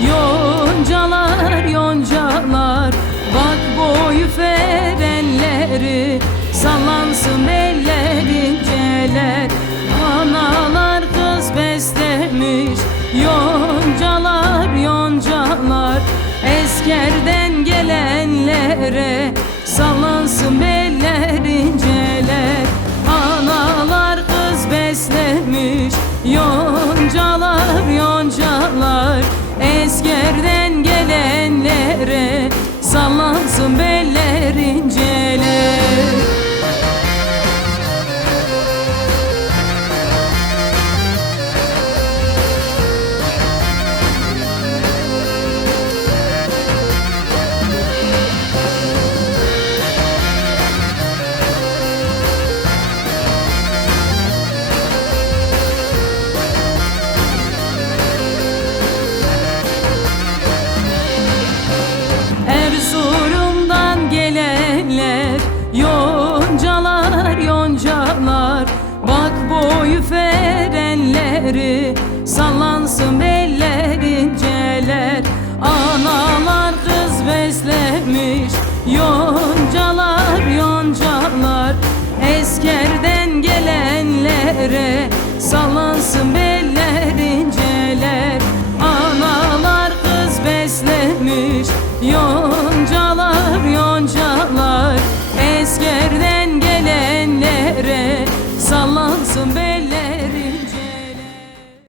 Yoncalar yoncalar. Bak boyu ferenleri Sallansın ellerinceler Analar kız beslemiş Yoncalar yoncalar. Eskerden gelenlere Sallansın elleri Eskerden gelenlere Sallansın beller inceler şehri Sallansın ellerin celer. Analar kız beslemiş Yoncalar yoncalar. Eskerden gelenlere Sallansın ellerin celer. Analar kız beslemiş Yoncalar yoncalar. Eskerden gelenlere Sallansın bellerin